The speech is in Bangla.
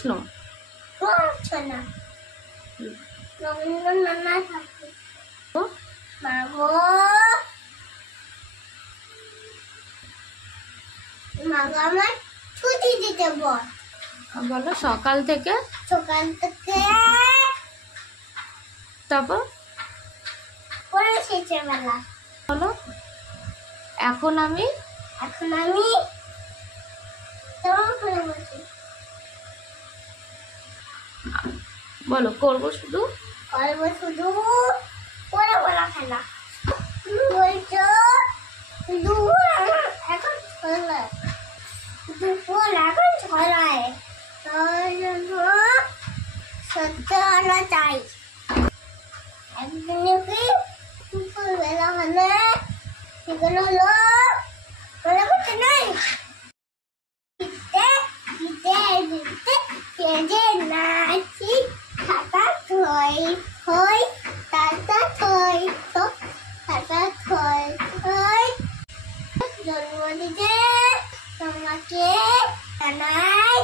প্রশ্ন? না রবীন্দ্রনাথ ঠাকুর। মাগো মাগো আমার ছুটি দিতে বল। বলো সকাল থেকে তারপর পরে শেষের বেলা। বলো এখন আমি তোমার করে বসি। বলো করবো শুধু পরে বলা খেলা। বলছো এখন ছড়ায় সত্য হলো চাই। একদিনে কি দুপুরবেলা হলে সেগুলো হলো মনে করতে নাই। কেঁদে নাচি খাতা থই থই তাতা থই খাতা থই থই জন্মদিনে তোমাকে জানাই